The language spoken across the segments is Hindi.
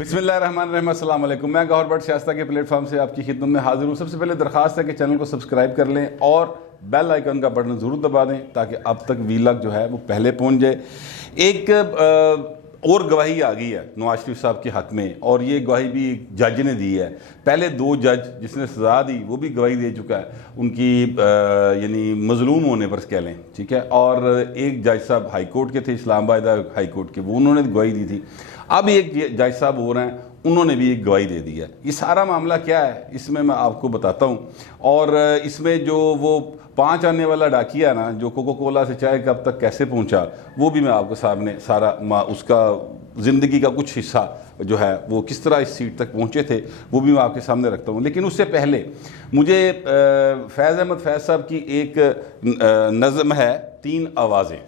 बिस्मिल्लाहिर्रहमानिर्रहीम, अस्सलाम वालेकुम। मैं गौहर भट्ट शाइस्ता के प्लेटफॉर्म से आपकी खिदमत में हाजिर हूँ। सबसे पहले दरखास्त है कि चैनल को सब्सक्राइब कर लें और बेल आइकन का बटन ज़रूर दबा दें ताकि अब तक वीलॉग जो है वो पहले पहुँच जाए। एक और गवाही आ गई है नवाज शरीफ साहब के हक़ में, और ये गवाही भी जज ने दी है। पहले दो जज जिसने सज़ा दी वो भी गवाही दे चुका है, उनकी यानी मज़लूम होने पर कह लें, ठीक है। और एक जज साहब हाई कोर्ट के थे, इस्लामाबाद हाई कोर्ट के, वो उन्होंने गवाही दी थी। अब एक जज साहब हो रहे हैं, उन्होंने भी एक गवाही दे दी है। ये सारा मामला क्या है इसमें मैं आपको बताता हूँ। और इसमें जो वो 5 आने वाला डाकिया ना, जो कोको कोला से चाय कब तक कैसे पहुँचा, वो भी मैं आपके सामने सारा उसका ज़िंदगी का कुछ हिस्सा जो है वो किस तरह इस सीट तक पहुँचे थे वो भी मैं आपके सामने रखता हूँ। लेकिन उससे पहले मुझे फैज़ अहमद फैज़ साहब की एक नज़म है 3 आवाज़ें,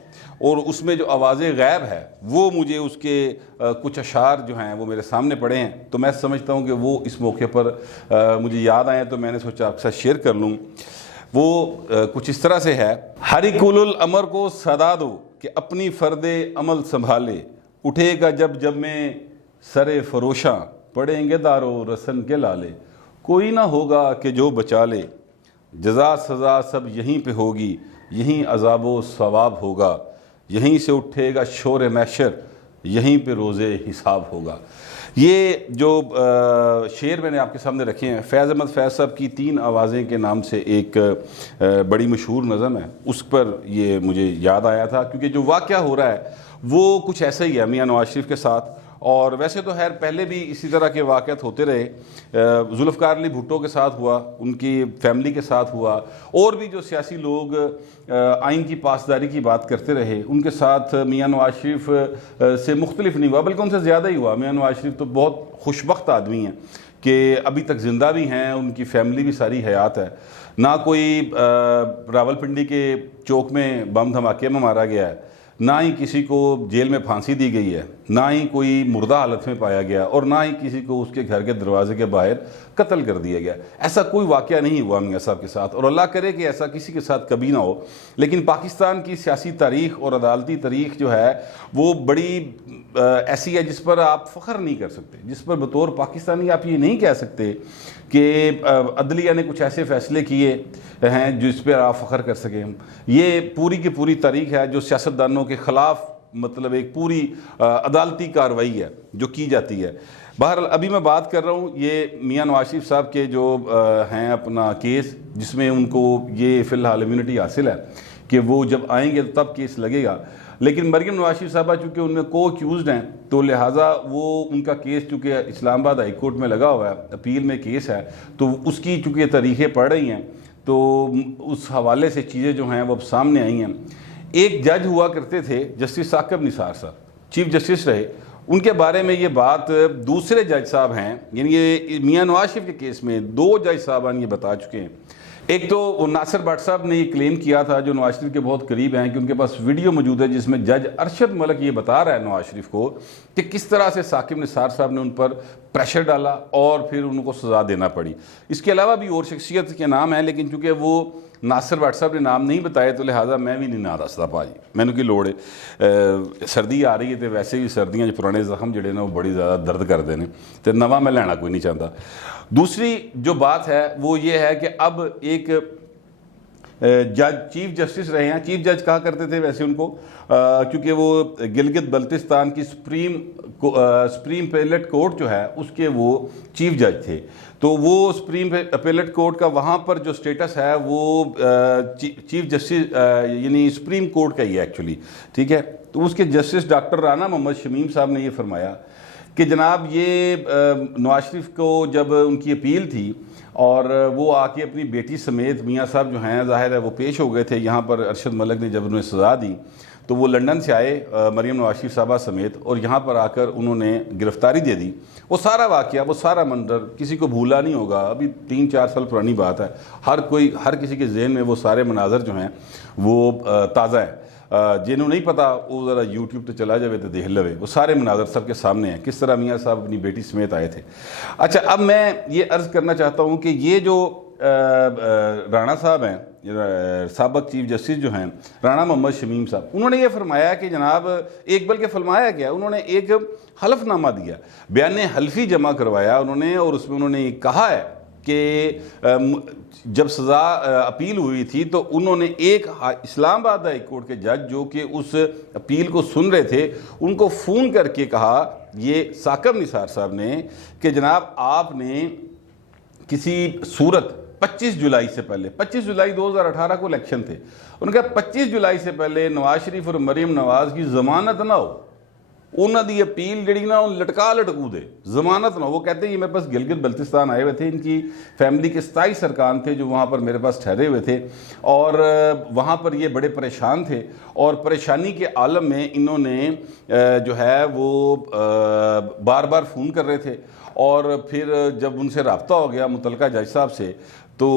और उसमें जो आवाज़ें गैब है वो मुझे उसके कुछ अशार जो हैं वो मेरे सामने पड़े हैं, तो मैं समझता हूँ कि वो इस मौके पर मुझे याद आए तो मैंने सोचा आपके साथ शेयर कर लूँ। वो कुछ इस तरह से है। हरिकुलुल अमर को सदा दो कि अपनी फ़र्दे अमल संभाले, उठेगा जब जब में सरे फरोशां, पड़ेंगे दारो रसन के लाले, कोई ना होगा कि जो बचा ले, जज़ा सज़ा सब यहीं पे होगी, यहीं अज़ाबो सवाब होगा, यहीं से उठेगा शोर महशर, यहीं पे रोज़े हिसाब होगा। ये जो शेर मैंने आपके सामने रखे हैं फैज़ अहमद फैज़ साहब की 3 आवाज़ें के नाम से एक बड़ी मशहूर नज़म है, उस पर ये मुझे याद आया था क्योंकि जो वाक़या हो रहा है वो कुछ ऐसा ही है मियाँ नवाज शरीफ के साथ। और वैसे तो खैर पहले भी इसी तरह के वाक़यात होते रहे, जुल्फ़िकार अली भुट्टो के साथ हुआ, उनकी फैमिली के साथ हुआ, और भी जो सियासी लोग आइन की पासदारी की बात करते रहे उनके साथ मियाँ नवाज शरीफ से मुख्तलिफ नहीं हुआ, बल्कि उनसे ज़्यादा ही हुआ। मियाँ नवाज शरीफ तो बहुत खुशबख्त आदमी हैं कि अभी तक ज़िंदा भी हैं, उनकी फैमिली भी सारी हयात है, ना कोई रावलपिंडी के चौक में बम धमाके में मारा गया है, ना ही किसी को जेल में फांसी दी गई है, ना ही कोई मुर्दा हालत में पाया गया, और ना ही किसी को उसके घर के दरवाजे के बाहर कत्ल कर दिया गया। ऐसा कोई वाक़या नहीं हुआ मियाँ साहब के साथ, और अल्लाह करे कि ऐसा किसी के साथ कभी ना हो। लेकिन पाकिस्तान की सियासी तारीख़ और अदालती तारीख़ जो है वो बड़ी ऐसी है जिस पर आप फ़ख्र नहीं कर सकते, जिस पर बतौर पाकिस्तानी आप ये नहीं कह सकते कि अदलिया ने कुछ ऐसे फ़ैसले किए हैं जिस पर आप फ़ख्र कर सकें। ये पूरी की पूरी तारीख़ है जो सियासतदानों के ख़िलाफ़ मतलब एक पूरी अदालती कार्रवाई है जो की जाती है। बहरहाल अभी मैं बात कर रहा हूँ ये मियाँ नवाज शरीफ साहब के जो हैं अपना केस, जिसमें उनको ये फ़िलहाल इम्यूनिटी हासिल है कि वो जब आएंगे तो तब केस लगेगा। लेकिन मरीम नवाज शरीफ साहबा चूँकि उनमें को अक्यूज़ड हैं तो लिहाजा वो उनका केस चूँकि इस्लामाबाद हाई कोर्ट में लगा हुआ है, अपील में केस है, तो उसकी चूँकि तारीखें पड़ रही हैं तो उस हवाले से चीज़ें जो हैं वो अब सामने आई हैं। एक जज हुआ करते थे जस्टिस साकिब निसार साहब, चीफ जस्टिस रहे, उनके बारे में ये बात दूसरे जज साहब हैं, यानी ये मियाँ नवाज शरीफ के केस में 2 जज साहबान ये बता चुके हैं। एक तो नासिर भट्ट साहब ने ये क्लेम किया था जो नवाज शरीफ के बहुत करीब हैं कि उनके पास वीडियो मौजूद है जिसमें जज अरशद मलिक ये बता रहा है नवाज शरीफ को कि किस तरह से साकिब निसार साहब ने उन पर प्रेशर डाला और फिर उनको सज़ा देना पड़ी। इसके अलावा भी और शख्सियत के नाम हैं, लेकिन चूँकि वो नासिर भट्ट साहब ने नाम नहीं बताए तो लिहाजा मैं भी नहीं ना दसदा भाजी, मैंने की लोड़ है। सर्दी आ रही है तो वैसे भी सर्दियाँ जो पुराने जख्म जड़े ना वो बड़ी ज़्यादा दर्द करते हैं, तो नवा मैं लेना कोई नहीं चाहता। दूसरी जो बात है वो ये है कि अब एक जज चीफ जस्टिस रहे हैं, चीफ जज कहा करते थे वैसे उनको, क्योंकि वो गिलगित बल्तिस्तान की सुप्रीम अपेलेट कोर्ट जो है उसके वो चीफ जज थे। तो वो सुप्रीम अपेलेट कोर्ट का वहाँ पर जो स्टेटस है वो चीफ जस्टिस यानी सुप्रीम कोर्ट का ही है एक्चुअली, ठीक है। तो उसके जस्टिस डॉक्टर राना मोहम्मद शमीम साहब ने ये फरमाया कि जनाब ये नवाज शरीफ को जब उनकी अपील थी और वो आके अपनी बेटी समेत मियाँ साहब जो हैं ज़ाहिर है वो पेश हो गए थे यहाँ पर, अरशद मलिक ने जब उन्हें सज़ा दी तो वो लंदन से आए मरीम नवाज शरीफ साहबा समेत, और यहाँ पर आकर उन्होंने गिरफ़्तारी दे दी। वो सारा वाक़या वो सारा मंजर किसी को भूला नहीं होगा, अभी 3-4 साल पुरानी बात है, हर किसी के जहन में वो सारे मनाजर जो हैं वो ताज़ा है। जिन्हों नहीं पता वो ज़रा यूट्यूब पर चला जाए तो देख लवे, वो सारे मनाजर सबके सामने हैं किस तरह मियाँ साहब अपनी बेटी समेत आए थे। अच्छा, अब मैं ये अर्ज़ करना चाहता हूँ कि ये जो राणा साहब हैं साबक चीफ जस्टिस जो हैं राणा मोहम्मद शमीम साहब, उन्होंने ये फरमाया कि जनाब एक, बल्कि फरमाया क्या, उन्होंने एक हलफनामा दिया, बयान हल्फी जमा करवाया उन्होंने, और उसमें उन्होंने कहा है कि जब सज़ा अपील हुई थी तो उन्होंने एक इस्लामाबाद हाई कोर्ट के जज जो कि उस अपील को सुन रहे थे उनको फ़ोन करके कहा, ये साकिब निसार साहब ने, कि जनाब आपने किसी सूरत 25 जुलाई से पहले, 25 जुलाई 2018 को इलेक्शन थे, उन्होंने कहा 25 जुलाई से पहले नवाज शरीफ और मरीम नवाज की ज़मानत ना हो, उन्होंने अपील जी ना लटका लटकू दे, ज़मानत ना हो। वो कहते हैं ये मेरे पास गिलगित बल्तिस्तान आए हुए थे, इनकी फैमिली के 27 अरकान थे जो वहाँ पर मेरे पास ठहरे हुए थे, और वहाँ पर ये बड़े परेशान थे, और परेशानी के आलम में इन्होंने जो है वो बार बार फ़ोन कर रहे थे, और फिर जब उनसे रब्ता हो गया मुतलका जज साहब से, तो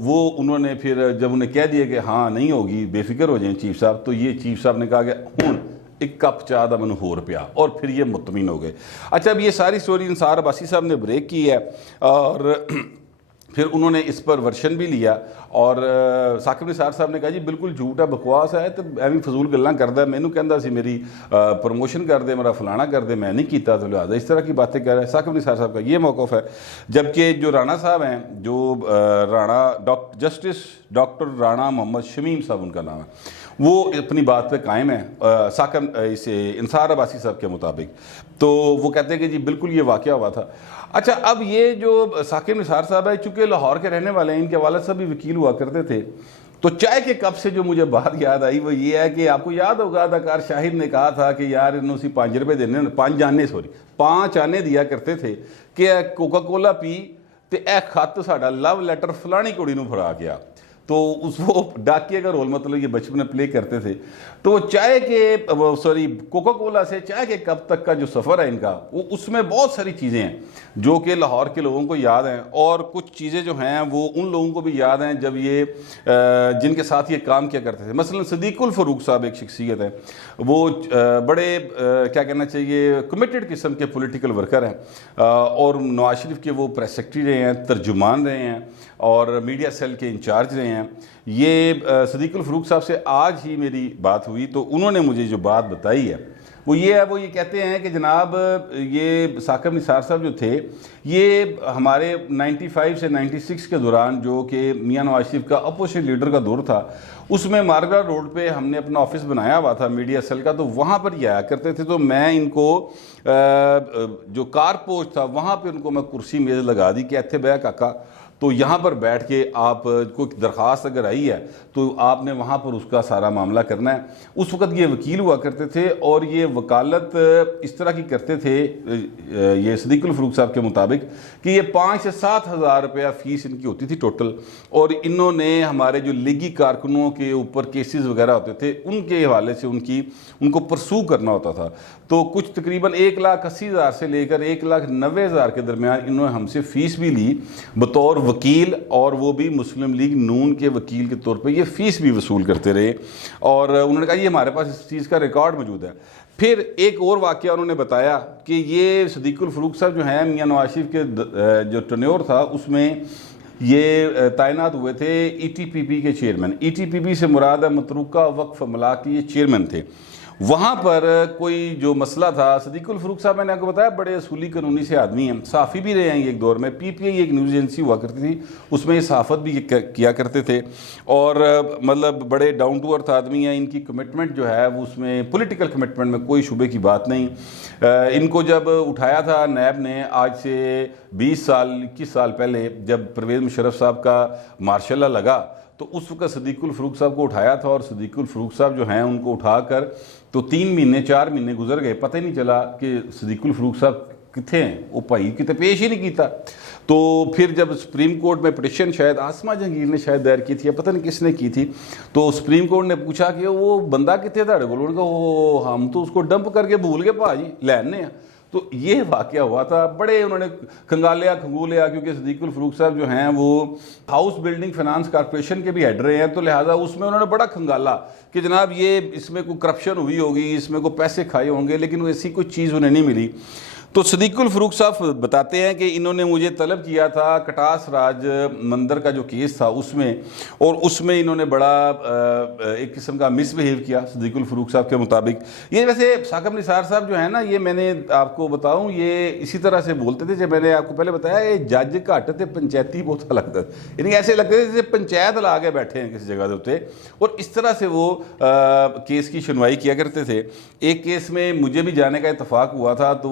वो उन्होंने फिर जब उन्हें कह दिया कि हाँ नहीं होगी, बेफिक्र हो जाए चीफ साहब, तो ये चीफ साहब ने कहा कि हूँ एक कप चाह दा मैनू होर पिया, और फिर ये मुतमिन हो गए। अच्छा, अब ये सारी स्टोरी इंसार अब्बासी साहब ने ब्रेक की है, और फिर उन्होंने इस पर वर्शन भी लिया, और साकिब निसार साहब ने कहा जी बिल्कुल झूठ है, बकवास है, तो एवं फजूल गल्लां करदा, मैनू कहंदा सी मेरी प्रमोशन कर दे, मेरा फलाना कर दे, मैं नहीं किया, तो लिहाजा इस तरह की बातें कह रहा है। साकिब निसार साहब का ये मौक़िफ़ है। जबकि जो राणा साहब हैं, जो राणा जस्टिस डॉक्टर राणा मोहम्मद शमीम साहब उनका नाम है, वो अपनी बात पे कायम है साकिब इसे इंसार अब्बासी साहब के मुताबिक। तो वो कहते हैं कि जी बिल्कुल ये वाक़या हुआ था। अच्छा, अब ये जो साकिब निसार साहब है, चूँकि लाहौर के रहने वाले हैं, इनके वालिद साहब भी वकील हुआ करते थे, तो चाय के कप से जो मुझे बात याद आई वो ये है कि आपको याद होगा अदाकार शाहिद ने कहा था कि यार इन्हों 5 रुपये देने, 5 आने दिया करते थे कि कोका कोला पी तो ए खत साडा लव लैटर फलानी कुड़ी नूं फड़ा के आ, तो उस वो डाकिए का रोल मतलब ये बचपन में प्ले करते थे। तो चाय के कोका कोला से चाय के कप तक का जो सफ़र है इनका, वो उसमें बहुत सारी चीज़ें हैं जो कि लाहौर के लोगों को याद हैं, और कुछ चीज़ें जो हैं वो उन लोगों को भी याद हैं जब ये जिनके साथ ये काम किया करते थे। मसलन सदीकुल फ़रूक साहब एक शख्सियत है, वो बड़े क्या कहना चाहिए कमिटेड किस्म के पॉलिटिकल वर्कर हैं, और नवाज शरीफ के वो प्रेस सेक्रेटरी रहे हैं, तर्जुमान रहे हैं, और मीडिया सेल के इंचार्ज रहे हैं। ये सदीकुल फ़रूक साहब से आज ही मेरी बात हुई, तो उन्होंने मुझे जो बात बताई है वो ये है, वो ये कहते हैं कि जनाब ये साकिब निसार साहब जो थे, ये हमारे 95 से 96 के दौरान जो कि मियां नवाज शरीफ का अपोजिशन लीडर का दौर था, उसमें मारगढ़ रोड पे हमने अपना ऑफिस बनाया हुआ था मीडिया सेल का, तो वहाँ पर ये आया करते थे। तो मैं इनको जो कार पोस्ट था वहाँ पर उनको मैं कुर्सी मेज़ लगा दी कि इत्थे बह काका, तो यहाँ पर बैठ के आप कोई दरख्वास्त अगर आई है तो आपने वहाँ पर उसका सारा मामला करना है। उस वक़्त ये वकील हुआ करते थे, और ये वकालत इस तरह की करते थे ये सदीकुल फ़रूक साहब के मुताबिक कि ये 5 से 7 हज़ार रुपया फ़ीस इनकी होती थी टोटल, और इन्होंने हमारे जो लीगी कारकुनों के ऊपर केसेस वगैरह होते थे उनके हवाले से उनको परसू करना होता था। तो कुछ तकरीबन 1,80,000 से लेकर 1,90,000 के दरमियान इन्होंने हमसे फ़ीस भी ली बतौर वकील, और वो भी मुस्लिम लीग नून के वकील के तौर पे ये फ़ीस भी वसूल करते रहे। और उन्होंने कहा ये हमारे पास इस चीज़ का रिकॉर्ड मौजूद है। फिर एक और वाक़या उन्होंने बताया कि ये सदीकुल फ़रूक साहब जो हैं मियां नवाज शरीफ के जो टन्योर था उसमें ये तैनात हुए थे ETPP के चेयरमैन। ETPP से मुराद है मतरूका वक्फ अमलाक के ये चेयरमैन थे। वहाँ पर कोई जो मसला था, सदीकुल फ़रूक साहब मैंने आपको बताया बड़े असूली कानूनी से आदमी हैं, साफ़ी भी रहे हैं एक दौर में। PPI एक न्यूज़ एजेंसी हुआ करती थी, उसमें ये सहाफ़त भी किया करते थे, और मतलब बड़े डाउन टू अर्थ आदमी हैं। इनकी कमिटमेंट जो है वो उसमें पॉलिटिकल कमिटमेंट में कोई शुबे की बात नहीं। इनको जब उठाया था नैब ने आज से 20 साल 21 साल पहले, जब परवेज़ मुशर्रफ साहब का मार्शल लॉ लगा, तो उस वक्त सदीकुल फ़रूक साहब को उठाया था, और सदीकुल फ़रूक साहब जो हैं उनको उठाकर तो 3 महीने 4 महीने गुजर गए, पता ही नहीं चला कि सदीकुल फ़रूक साहब कितने हैं, वो भाई कितने पेश ही नहीं किया। तो फिर जब सुप्रीम कोर्ट में पिटिशन शायद आसमा जहांगीर ने शायद दायर की थी या पता नहीं किसने की थी, तो सुप्रीम कोर्ट ने पूछा कि वो बंदा कितने थाड़े को, उन्होंने कहा वो हम तो उसको डंप करके भूल गए भाजी लैने हैं। तो ये वाक़या हुआ था, बड़े उन्होंने खंगालिया खंगूलिया, क्योंकि सदीकुल फ़रूक साहब जो हैं वो हाउस बिल्डिंग फाइनेंस कॉर्पोरेशन के भी हेड रहे हैं, तो लिहाजा उसमें उन्होंने बड़ा खंगाला कि जनाब ये इसमें कोई करप्शन हुई होगी, इसमें कोई पैसे खाए होंगे, लेकिन वो ऐसी कोई चीज़ उन्हें नहीं मिली। तो सदीकुल फ़रूक साहब बताते हैं कि इन्होंने मुझे तलब किया था कटास राज मंदिर का जो केस था उसमें, और उसमें इन्होंने बड़ा एक किस्म का मिसबिहेव किया सदीकुल फ़रूक साहब के मुताबिक। ये वैसे साकिब निसार साहब जो है ना, ये मैंने आपको बताऊं, ये इसी तरह से बोलते थे जब मैंने आपको पहले बताया, ये जज घट थे पंचायती बहुत लगता था, यानी ऐसे लगते थे जैसे पंचायत ला के बैठे हैं किसी जगह के उत्ते, और इस तरह से वो केस की सुनवाई किया करते थे। एक केस में मुझे भी जाने का इत्तफाक हुआ था, तो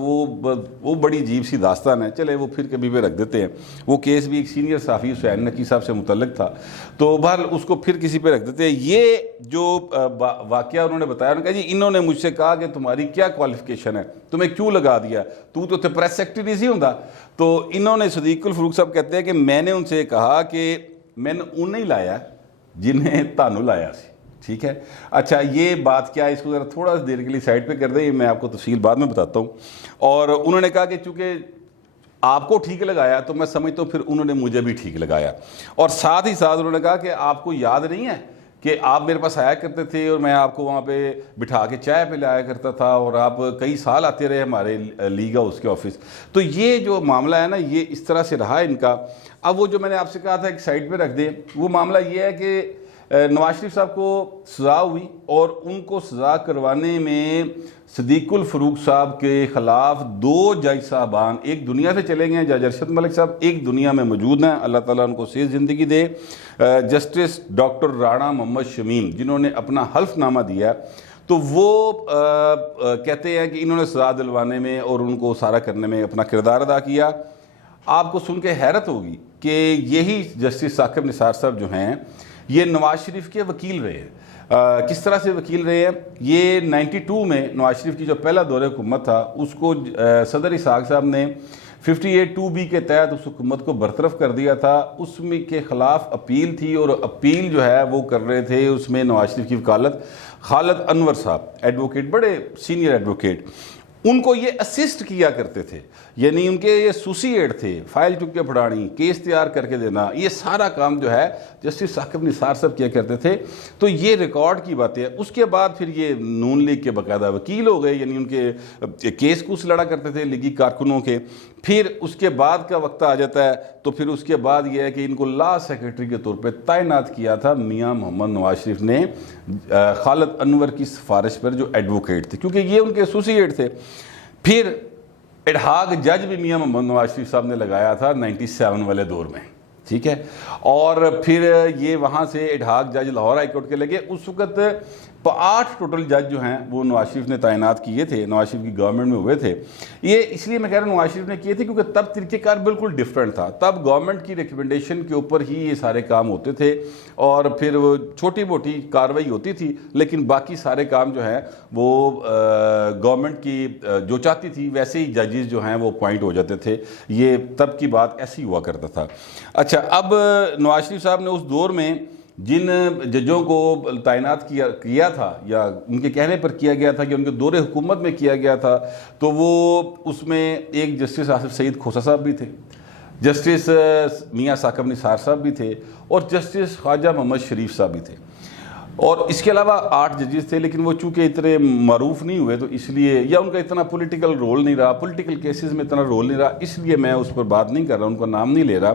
वो बड़ी अजीब सी दास्तान है, चले वो फिर कभी पे रख देते हैं। वो केस भी एक सीनियर साफ़ी हुसैन नकी साहब से मुतल्लिक था, तो बहरहाल उसको फिर किसी पे रख देते हैं। ये जो वाक़या उन्होंने बताया, उन्होंने कहा जी इन्होंने मुझसे कहा कि तुम्हारी क्या क्वालिफिकेशन है, तुम्हें क्यों लगा दिया, तू तो प्रेस सेक्रेटरी नहीं होता। तो इन्होंने सदीकुल फ़रूक साहब कहते हैं कि मैंने उनसे कहा कि मैंने उन्हें ही लाया जिन्हें तानू लाया सी। ठीक है, अच्छा ये बात क्या है, इसको ज़रा थोड़ा सा देर के लिए साइड पे कर दें, मैं आपको तफसील बाद में बताता हूँ। और उन्होंने कहा कि चूँकि आपको ठीक लगाया तो मैं समझता हूँ फिर उन्होंने मुझे भी ठीक लगाया। और साथ ही साथ उन्होंने कहा कि आपको याद नहीं है कि आप मेरे पास आया करते थे और मैं आपको वहाँ पे बिठा के चाय पे लाया करता था, और आप कई साल आते रहे हमारे लीग हाउस के ऑफिस। तो ये जो मामला है ना, ये इस तरह से रहा इनका। अब वो जो मैंने आपसे कहा था एक साइड पे रख दें, वो मामला ये है कि नवाज शरीफ साहब को सज़ा हुई, और उनको सज़ा करवाने में सदीकुल फ़रूक साहब के ख़िलाफ़ 2 जज साहबान एक दुनिया से चले गए हैं, जज अरशद मलिक साहब एक दुनिया में मौजूद हैं, अल्लाह ताला उनको सेहत ज़िंदगी दे। जस्टिस डॉक्टर राणा मोहम्मद शमीम जिन्होंने अपना हल्फनामा दिया, तो वो कहते हैं कि इन्होंने सज़ा दिलवाने में और उनको सारा करने में अपना किरदार अदा किया। आपको सुन के हैरत होगी कि यही जस्टिस साकिब निसार साहब जो हैं, ये नवाज शरीफ के वकील रहे हैं। किस तरह से वकील रहे हैं, ये 92 में नवाज शरीफ की जो पहला दौरे हुकूमत था उसको सदर इसाक साहब ने 58(2)B के तहत उस हुकूमत को बरतरफ कर दिया था। उसमें के ख़िलाफ़ अपील थी, और अपील जो है वो कर रहे थे उसमें नवाज शरीफ की वकालत खालिद अनवर साहब, एडवोकेट, बड़े सीनियर एडवोकेट, उनको ये असिस्ट किया करते थे, यानी उनके ये एसोसिएट थे, फाइल चुप के फड़ानी, केस तैयार करके देना, ये सारा काम जो है जस्टिस साकिब निसार साहब किया करते थे। तो ये रिकॉर्ड की बातें है। उसके बाद फिर ये नून लीग के बाकायदा वकील हो गए, यानी उनके केस कुछ लड़ा करते थे लीगी कारकुनों के। फिर उसके बाद का वक्त आ जाता है, तो फिर उसके बाद ये है कि इनको लॉ सेक्रेटरी के तौर पर तैनात किया था मियाँ मोहम्मद नवाज शरीफ ने खालिद अनवर की सिफारिश पर, जो एडवोकेट थे, क्योंकि ये उनके एसोसिएट थे। फिर एडहाक जज भी मियाँ मोहम्मद नवाज शरीफ साहब ने लगाया था 97 वाले दौर में, ठीक है। और फिर ये वहाँ से एडहाक जज लाहौर हाई कोर्ट के लगे। उस वक्त 8 टोटल जज जो हैं वो नवाज शरीफ ने तैनात किए थे, नवाज शरीफ की गवर्नमेंट में हुए थे। ये इसलिए मैं कह रहा हूँ नवाज शरीफ ने किए थे क्योंकि तब तरीक़ेकार बिल्कुल डिफरेंट था। तब गवर्नमेंट की रिकमेंडेशन के ऊपर ही ये सारे काम होते थे, और फिर वो छोटी मोटी कार्रवाई होती थी, लेकिन बाकी सारे काम जो हैं वो गवर्नमेंट की जो चाहती थी वैसे ही जजेस जो हैं वो अपॉइंट हो जाते थे। ये तब की बात ऐसी हुआ करता था। अच्छा, अब नवाज शरीफ साहब ने उस दौर में जिन जजों को तैनात किया था, या उनके कहने पर किया गया था कि उनके दौरे हुकूमत में किया गया था, तो वो उसमें एक जस्टिस आसिफ सईद खोसा साहब भी थे, जस्टिस मियाँ साकिब निसार साहब भी थे, और जस्टिस ख्वाजा मोहम्मद शरीफ साहब भी थे। और इसके अलावा 8 जजेस थे, लेकिन वो चूँकि इतने मरूफ नहीं हुए, तो इसलिए, या उनका इतना पॉलिटिकल रोल नहीं रहा, पॉलिटिकल केसेस में इतना रोल नहीं रहा, इसलिए मैं उस पर बात नहीं कर रहा, उनका नाम नहीं ले रहा।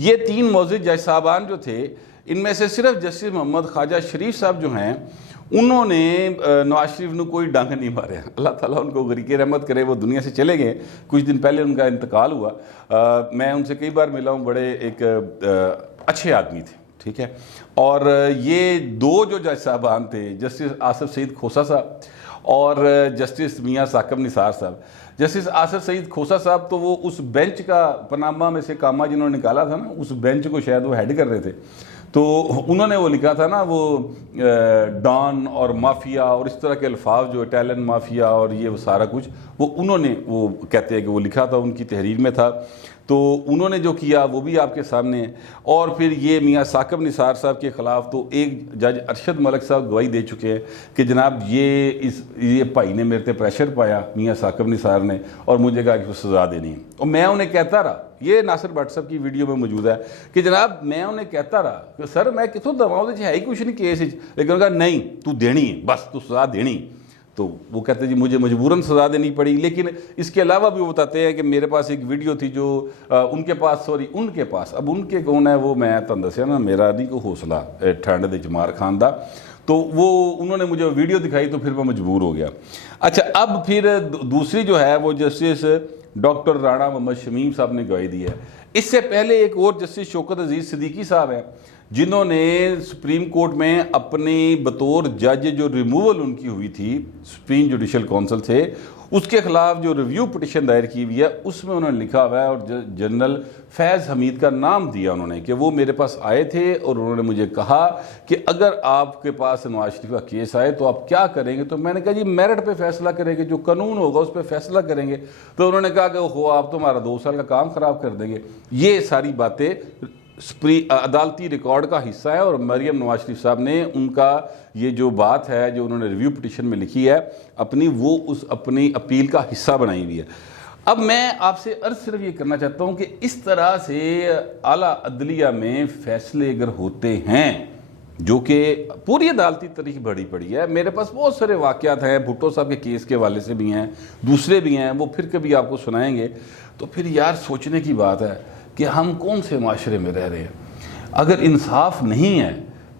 ये 3 मौजूद जज साहबान जो थे, इनमें से सिर्फ जस्टिस मोहम्मद ख्वाजा शरीफ साहब जो हैं, उन्होंने नवाज शरीफ ने कोई डंग नहीं मारे। अल्लाह ताला उनको गरीक़े रहमत करे, वो दुनिया से चले गए, कुछ दिन पहले उनका इंतकाल हुआ। मैं उनसे कई बार मिला हूँ, बड़े एक अच्छे आदमी थे, ठीक है। और ये 2 जो जज साहबान थे, जस्टिस आसिफ सईद खोसा साहब और जस्टिस मियाँ साकिब निसार साहब। जस्टिस आसिफ सईद खोसा साहब तो वो उस बेंच का पनामा में से कामा जिन्होंने निकाला था ना, उस बेंच को शायद वो हेड कर रहे थे। तो उन्होंने वो लिखा था ना, वो डॉन और माफिया और इस तरह के अल्फाज, जो इटालियन माफिया और ये वो सारा कुछ, वो उन्होंने, वो कहते हैं कि वो लिखा था, उनकी तहरीर में था। तो उन्होंने जो किया वो भी आपके सामने है। और फिर ये मियाँ साकिब निसार साहब के ख़िलाफ़ तो एक जज अरशद मलिक साहब गवाही दे चुके हैं कि जनाब ये भाई ने मेरे पे प्रेशर पाया, मियाँ साकिब निसार ने, और मुझे कहा कि उसको सज़ा देनी है। और मैं उन्हें कहता रहा, ये नासिर भट्ट साहब की वीडियो में मौजूद है, कि जनाब मैं उन्हें कहता रहा कि सर मैं कितों दवा, है ही कुछ नहीं केस, लेकिन उन्होंने कहा नहीं तू देनी है, बस तू सज़ा देनी। तो वो कहते हैं जी मुझे मजबूरन सज़ा देनी पड़ी। लेकिन इसके अलावा भी वो बताते हैं कि मेरे पास एक वीडियो थी जो उनके पास अब उनके कौन है वो मैं तुहानूं दस्सिया ना, मेरा नहीं कोई हौसला ठंड दे मार खान दा, तो वो उन्होंने मुझे वीडियो दिखाई तो फिर मैं मजबूर हो गया। अच्छा, अब फिर दूसरी जो है वो जस्टिस डॉक्टर राणा मोहम्मद शमीम साहब ने गवाही दी है। इससे पहले एक और जस्टिस शौकत अजीज़ सिद्दीकी साहब हैं जिन्होंने सुप्रीम कोर्ट में अपनी बतौर जज जो रिमूवल उनकी हुई थी सुप्रीम जुडिशल काउंसिल से, उसके खिलाफ जो रिव्यू पिटिशन दायर की हुई है उसमें उन्होंने लिखा हुआ है और जनरल फैज़ हमीद का नाम दिया उन्होंने कि वो मेरे पास आए थे और उन्होंने मुझे कहा कि अगर आपके पास नवाज शरीफ का केस आए तो आप क्या करेंगे। तो मैंने कहा जी मेरिट पे फैसला करेंगे, जो कानून होगा उस पर फैसला करेंगे। तो उन्होंने कहा कि हो आप तो हमारा 2 साल का काम ख़राब कर देंगे। ये सारी बातें अदालती रिकॉर्ड का हिस्सा है और मरियम नवाज शरीफ साहब ने उनका ये जो बात है जो उन्होंने रिव्यू पिटिशन में लिखी है अपनी, वो उस अपनी अपील का हिस्सा बनाई हुई है। अब मैं आपसे अर्ज सिर्फ ये करना चाहता हूँ कि इस तरह से आला अदलिया में फैसले अगर होते हैं जो कि पूरी अदालती तारीख बड़ी पड़ी है, मेरे पास बहुत सारे वाक़यात हैं भुट्टो साहब के केस के हवाले से भी हैं, दूसरे भी हैं, वो फिर कभी आपको सुनाएंगे। तो फिर यार सोचने की बात है कि हम कौन से माशरे में रह रहे हैं। अगर इंसाफ नहीं है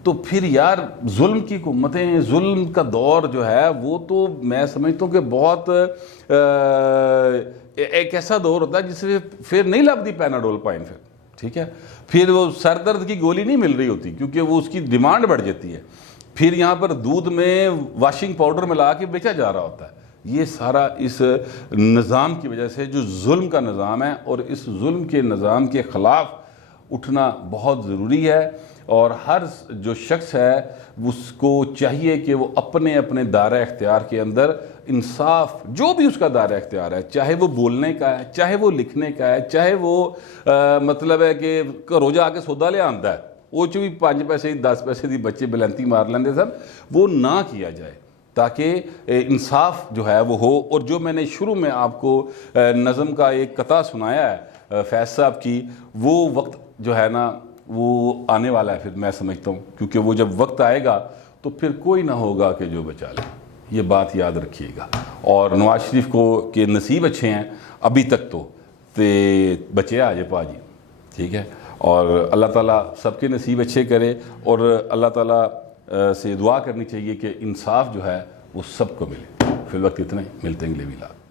तो फिर यार जुल्म की हुकूमतें, जुल्म का दौर जो है वो तो मैं समझता हूँ कि बहुत एक ऐसा दौर होता है जिससे फिर नहीं लगती पैनाडोल पाइन, फिर ठीक है, फिर वो सर दर्द की गोली नहीं मिल रही होती क्योंकि वो उसकी डिमांड बढ़ जाती है। फिर यहाँ पर दूध में वाशिंग पाउडर मिला के बेचा जा रहा होता है। ये सारा इस निज़ाम की वजह से जो जुल्म का निज़ाम है, और इस जुल्म के निज़ाम के ख़िलाफ़ उठना बहुत ज़रूरी है। और हर जो शख्स है उसको चाहिए कि वो अपने अपने दायरा इख्तियार के अंदर इंसाफ, जो भी उसका दायरा इख्तियार है, चाहे वो बोलने का है, चाहे वो लिखने का है, चाहे वो मतलब है कि घरों जाके सौदा ले आंदा है, वो च भी 5 पैसे 10 पैसे की बच्चे बिलंती मार लेंगे सन, वो ना किया जाए ताकि इंसाफ जो है वो हो। और जो मैंने शुरू में आपको नज़म का एक कता सुनाया है फैज़ साहब की, वो वक्त जो है ना वो आने वाला है फिर, मैं समझता हूँ, क्योंकि वो जब वक्त आएगा तो फिर कोई ना होगा कि जो बचा ले, ये बात याद रखिएगा। और नवाज शरीफ को के नसीब अच्छे हैं अभी तक, तो बचे आजे पाजी, ठीक है। और अल्लाह ताला सबके नसीब अच्छे करे और अल्लाह ताला से दुआ करनी चाहिए कि इंसाफ जो है वो सबको मिले। फिर वक्त इतने, मिलते हैं अगले वीडियो।